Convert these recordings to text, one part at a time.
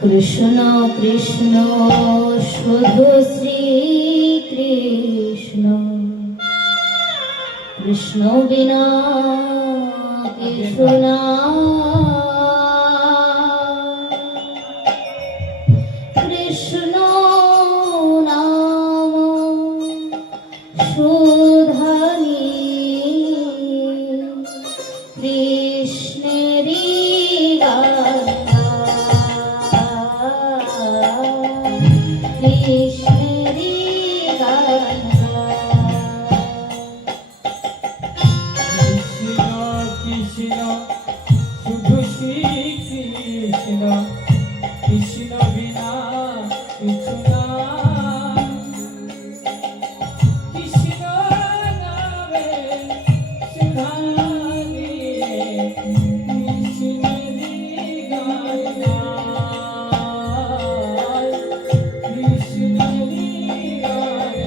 কৃষ্ণ কৃষ্ণ শুধু শ্রী কৃষ্ণ, কৃষ্ণ বিনা কিছু না। কৃষ্ণ নাম সুধানি কৃষ্ণেরি কৃষ্ণেরি কৃষ্ণ শুধু শ্রী কৃষ্ণ, কৃষ্ণ বিনা কিছু না। কৃষ্ণ নামে সুধানি কৃষ্ণেরি গায়, কৃষ্ণেরি গায়।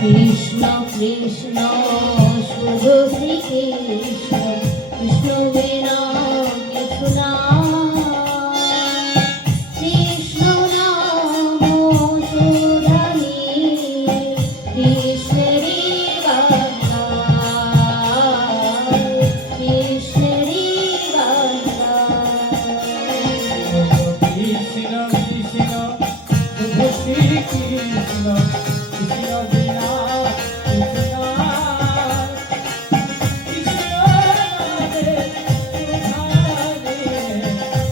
কৃষ্ণ কৃষ্ণ শুধু শ্রী কৃষ্ণ, কৃষ্ণ বিনা কিছু না। কৃষ্ণ নাম সুধানি কৃষ্ণেরি বাংলা, কৃষ্ণেরি বাংলা। কৃষ্ণ কৃষ্ণ শুধু শ্রী কৃষ্ণ, কৃষ্ণ বিনা কিছু না। কৃষ্ণ নামে সুধানি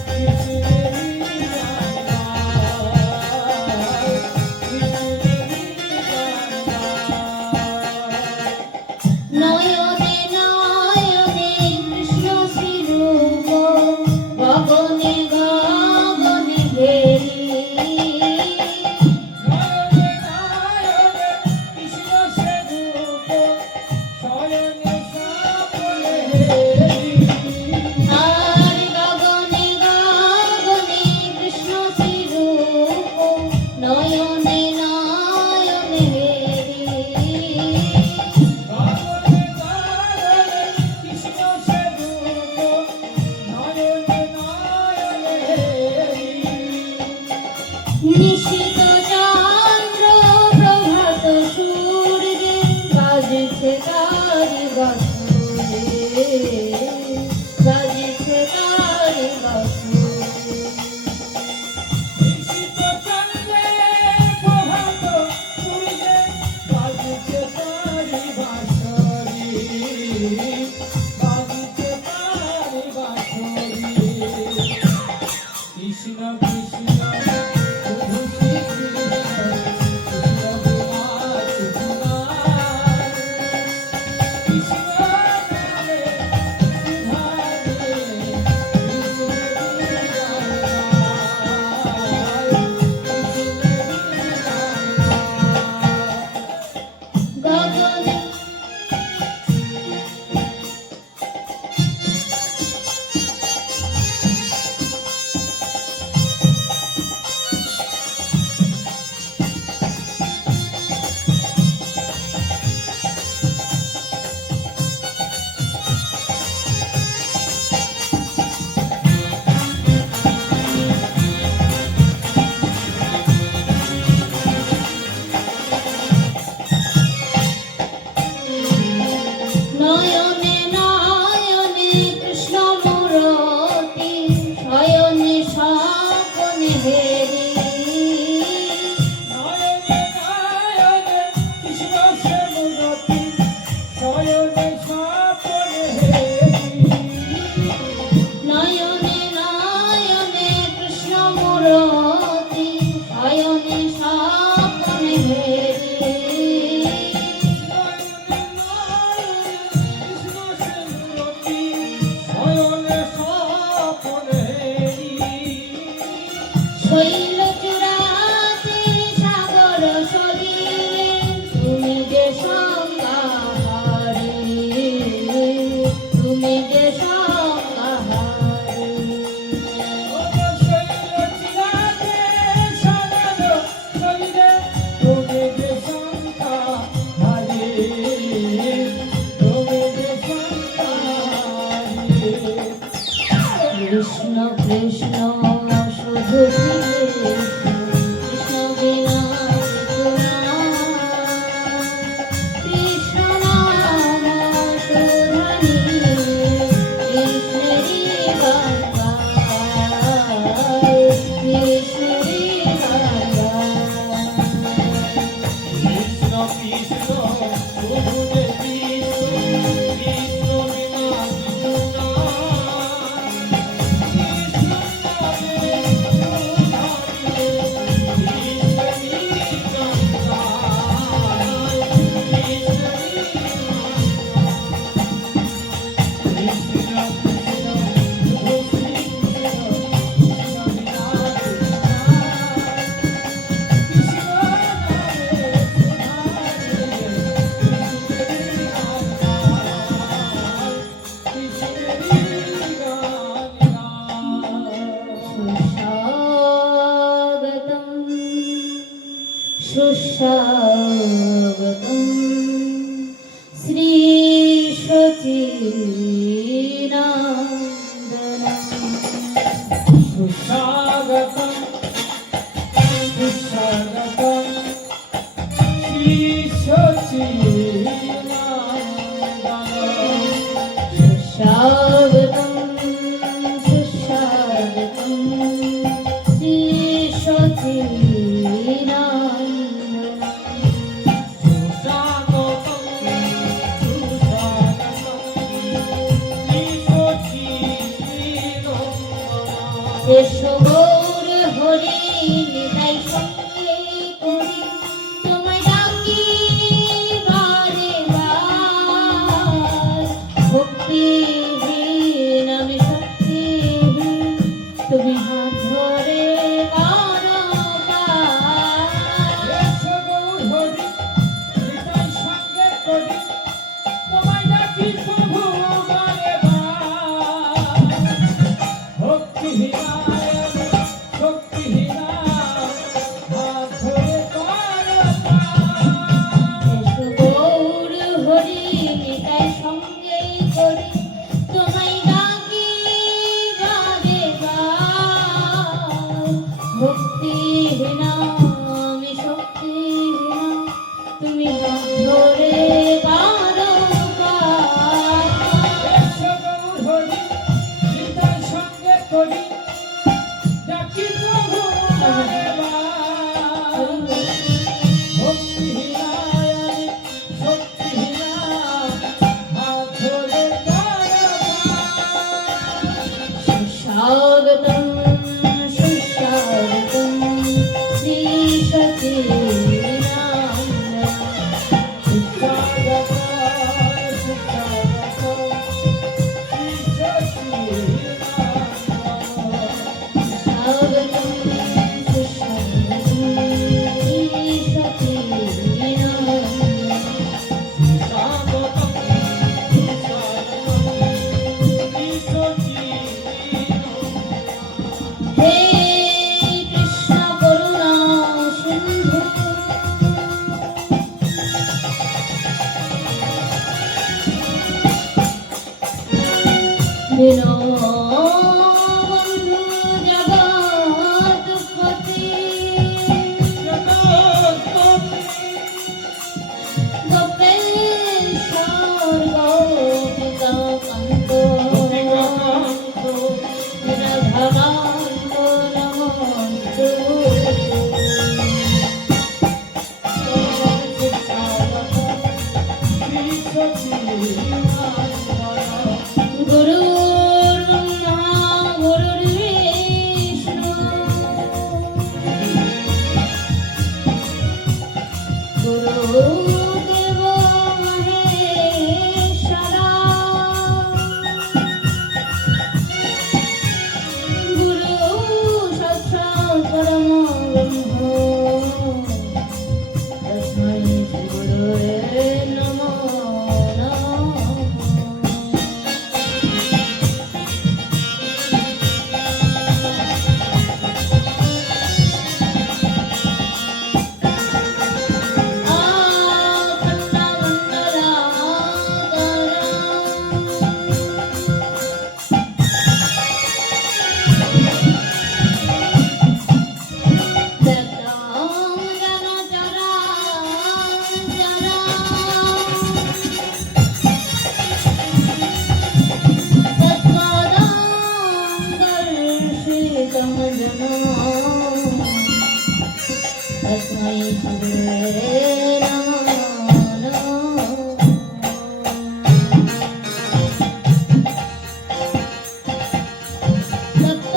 কৃষ্ণেরি গায়, কৃষ্ণেরি গায়। নয়নে নয়নে কৃষ্ণ শ্রীরূপ, গগনে গগনে ঘেরি। নয়নে নয়নে কৃষ্ণ স্বরূপ, শয়নে স্বপনে হেরি। আর গগনে গগনে কৃষ্ণ শ্রীরূপ, নয়নে নয়নে ঘেরি। গগনে গগনে কৃষ্ণ স্বরূপ, নয়নে নয়নে হেরি। নিশিত চন্দ্র প্রভাত সূর্যে বাজছে তারি বাঁশুরে, বাজছে তারি বাঁশুরে। নিশিত চন্দ্রে প্রভাত সূর্যে বাজছে তারি বাঁশরি, বাজছে তারি বাঁশরি। কৃষ্ণ কৃষ্ণ শুধু শ্রী কৃষ্ণ কৃষ্ণ শুধু কৃষ্ণ বিনা কিছু না। কৃষ্ণ নাম সুধানি কৃষ্ণেরই গান গায়, কৃষ্ণেরই গান গায়। কৃষ্ণ কৃষ্ণ শুধু যে কৃষ্ণ, কৃষ্ণ বিনা কিছু না। কৃষ্ণ নামে সুধারি কৃষ্ণেরই গান গায়, কৃষ্ণেরই গান গায়। কৃষ্ণ কৃষ্ণ শুধু কৃষ্ণ, কৃষ্ণ বিনা কিছু না। সুস্বাগতম শ্রী সচিদানন্দনম। সুস্বাগতম সুস্বাগতম শ্রী সচিদানন্দনম। সুস্বাগতম সুস্বাগতম শ্রী সচিদানন্দনম। সুস্বাগতম সুস্বাগতম শ্রী সচিদানন্দনম। এসো গৌর হরি নিতাই সঙ্গে করি তোমায় ডাকি বারে বার। ভক্তিহীন আমি শক্তিহীন, তুমি হাত ধরে করো পার। এসো গৌর হরি নিতাই সঙ্গে করি তোমায় ডাকি প্রভু বারে বার। ভক্তিহীনায় আমি শক্তিহীনা, হাত ধরে করো পার। এসো গৌর হরি নিতাই সঙ্গে করি তোমায় ডাকি বারে বার। ভক্তিহীনা আমি শক্তিহীনা, তুমি হাত ধরে করো পার। এসো গৌর হরি নিতাই সঙ্গে করি ডাকি প্রভু বারে বার। ভক্তিহীনায় আমি শক্তিহীনা, হাত ধরে করো পার। সুস্বাগতম সুস্বাগতম শ্রী সচিদানন্দনম। সুস্বাগতম সুস্বাগতম শ্রী সচিদানন্দনম। স্বাগতম সুস্বাগতম শ্রী সচিদানন্দনম। স্বাগতম সুস্বাগতম শ্রী সচিদানন্দনম। হে কৃষ্ণ করুণা সিন্ধু, দীনবন্ধু জগৎপতি, গোপেশ্বর গোপিকাকান্ত, রাধাকান্ত নমস্তু। গুরুর্ব্রহ্মা গুরুর্বিষ্ণু গুরুদেব মহেশ্বরা, গুরু समझना तस्मै गुरुवे नमः सप्त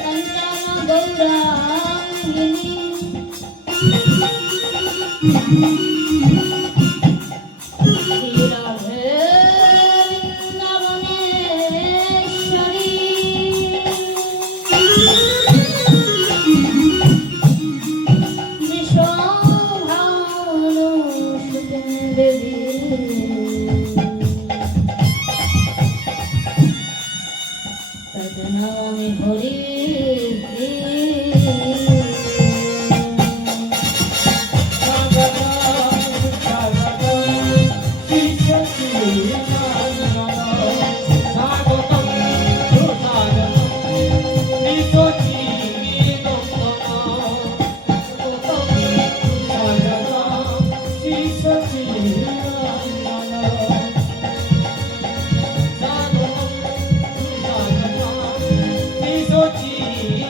पंचम गौरांगिनी श्री राधे सदनामि हरि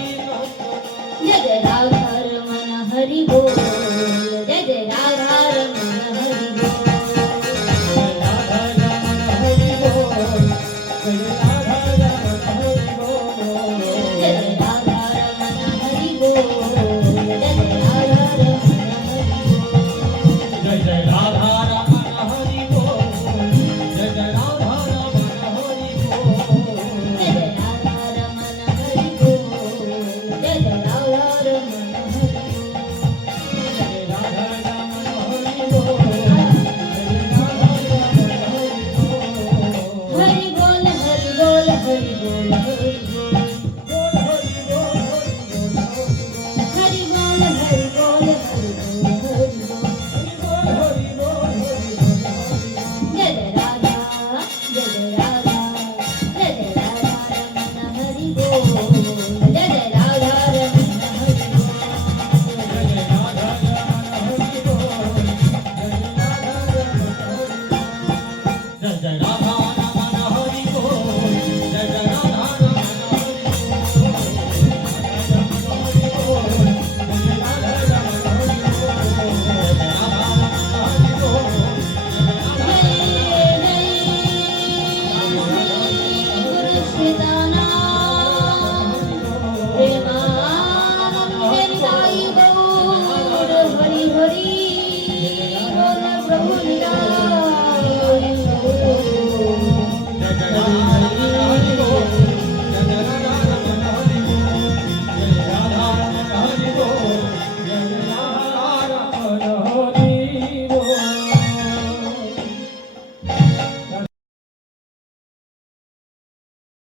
जय जय राधा रमण हरि बोल जय जय राधा रमण हरि बोल जय जय राधा रमण हरि बोल जय जय राधा रमण हरि बोल जय जय राधा रमण हरि बोल जय जय राधा रमण हरि बोल जय जय राधा रमण हरि बोल जय जय राधा रमण हरि बोल हरि बोल हरि बोल हरि बोल हरि बोल हरि बोल हरि बोल हरि बोल जय जय राधा जय जय राधा जय जय राधा रमण हरि बोल